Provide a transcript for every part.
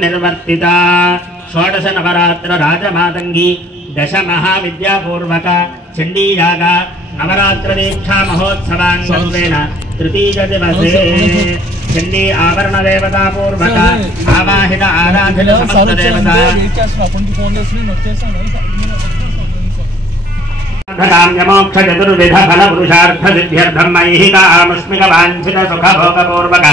निर्वर्तिता षोडश नवरात्र राजमातंगी दश महाविद्यापूर्वक चंडीयाग नवरात्र दीक्षा महोत्सवांगत्वेन तृतीय दिवसे चंडी आवरण देवता पूर्वक आवाहित आराधित समस्त देवता काम्यमोक्ष चतुर्विध फल पुरुषार्थ सिद्ध्यर्थं मयिहितामुष्मिक वाञ्छित सुख भोग पूर्वक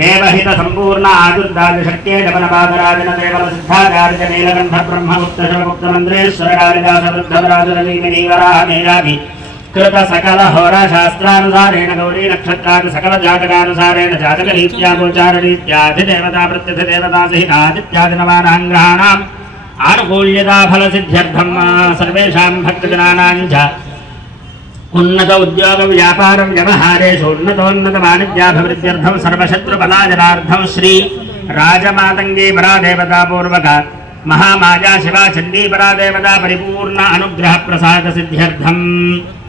देवहित संपूर्ण आयुर्दाय शक्ये जपनपादराजन देवल सिद्धाचार्य नीलकंठ ब्रह्मगुप्त शिवगुप्त मंत्रेश्वर कालिदास वृद्धराज रविनीवराह मेधावी कृत सकल होरा शास्त्रानुसारेण गौरी नक्षत्रादि सकल जातकानुसारेण जातक रीत्या गोचार रीत्या अधिदेवता प्रत्यधिदेवता सहित आदित्यादि नवानां ग्रहाणाम् आनुकूल्यता फल सिद्ध्यर्थं सर्वेषां भक्तजनानां च उन्नत उद्योग व्यापार व्यवहारेषु उन्नतोन्नत वाणिज्याभिवृद्ध्यर्थं सर्वशत्रुपलायनार्थं श्री राजमातंगी परादेवता पूर्वक महामाया शिवा चंडी परादेवता परिपूर्ण अनुग्रह प्रसाद सिद्ध्यर्थं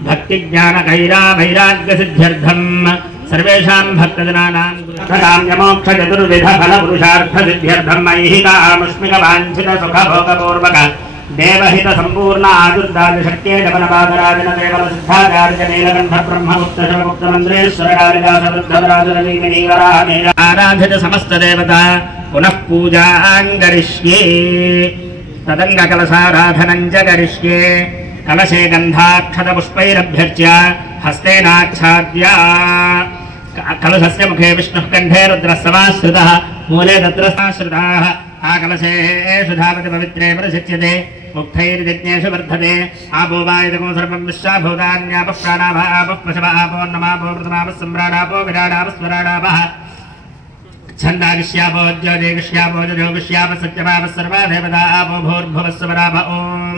भक्ति ज्ञान कैरा वैराग्य सिद्ध्यर्थं सर्वेषां भक्तजनानां काम्यमोक्ष चतुर्विध फल पुरुषार्थ सिद्ध्यर्थं मयिहितामुष्मिक वाञ्छित सुख भोग पूर्वक देवहित संपूर्ण आयुर्दाय शक्ये जपनपादराजन देवल सिद्धाचार्य नीलकंठ ब्रह्मगुप्त शिवगुप्त मंत्रेश्वर कालिदास वृद्धराज रविनीवराह मेधावी आराधित समस्त देवता पुनः पूजां करिष्ये तदंग कलशाराधनं च करिष्ये कलशे गन्धाक्षत पुष्पैरभ्यर्च्य हस्तेनाच्छाद्य कलशस्य मुखे विष्णुः कंठे रुद्रः समाश्रितः मूले तत्रश्रिताः आकलशेषु धावति पवित्रे प्रसिच्यते मुक्तैर्यज्ञेषु वर्धते आपो वायुदको सर्वं विश्वाभूतान्यापः प्राणापः आपः पशवः आपो नमापो प्रथमापः सम्राडापो विराडापः स्वराडापः छन्दागिष्यापो ज्योतिगिष्यापो जयोगिष्यापः सत्यमापः सर्वा देवता आपो भूर्भुवः स्वराप ॐ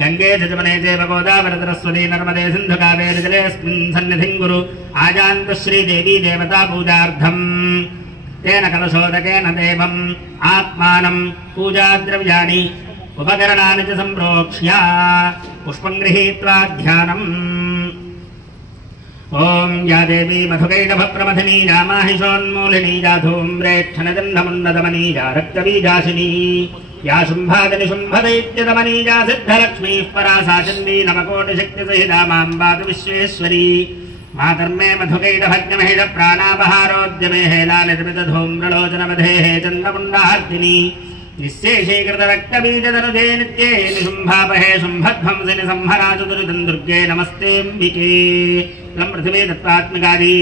गंगे जजमने चैव गोदावरी सरस्वती नर्मदे सिन्धु कावेरी जलेऽस्मिन् सन्निधिं कुरु आजान्तु श्रीदेवी देवता पूजार्थं तेन कलशोदकेन देवम् आत्मानं पूजाद्रव्याणि उपकरणानि च सम्प्रोक्ष्य पुष्पं गृहीत्वा ध्यानम् ॐ या देवी मधुकैटभप्रमथिनी रामाहिषोन्मूलिनी या धूम्रेक्षणजह्नमुन्नतमनी या रक्तबीजाशिनी या शुम्भादिनिशुम्भदैत्यदमनी या सिद्धलक्ष्मीः परा सा चण्डी नवकोटिशक्तिसहिता मां पातु विश्वेश्वरी मातर्मे मधुकैटभज्ञमहिष प्राणापहारोद्यमे हेलानिर्मितधूम्रलोचनमधेः चन्द्रमुण्डार्दिनी निःशेषीकृतरक्तबीजतनुजे नित्ये निशुम्भापहे शुम्भध्वंसिनि संहरातु दुरितं दुर्गे नमस्तेऽम्बिके लं पृथिवी तत्त्वात्मिकादि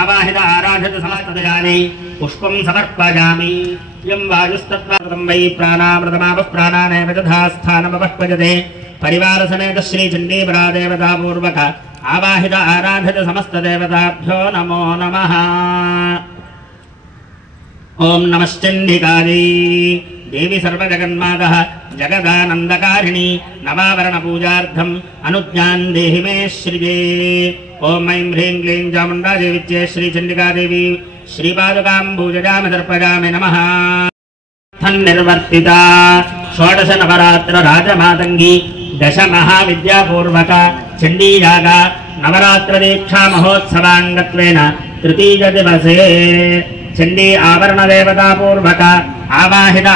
आवाहित आराधित समस्तदयानि पुष्पं समर्पयामि यं वायुस्तत्त्वाकृतं वै प्राणामृतमापः प्राणानेव तथा स्थानमपक्वजते परिवारसमेत श्रीचण्डीपरादेवता पूर्वक आवाहित आराधित समस्तदेवताभ्यो नमो नमः। ॐ नमश्चण्डिकायै देवी सर्वजगन्मातः जगदानन्दकारिणी नवावरणपूजार्थम् अनुज्ञां देहि मे श्रिये। ॐ ऐं ह्रीं क्लीं चामुण्डादेवीच्ये श्रीचण्डिकादेवी श्रीपादुकां पूजयामि तर्पयामि नमः। निर्वर्तिता षोडश नवरात्र राजमातंगी दश महाविद्यापूर्वक चंडीयाग नवरात्र दीक्षा महोत्सवांगत्वेन तृतीय दिवसे चंडी आवरण देवता पूर्वक आवाहित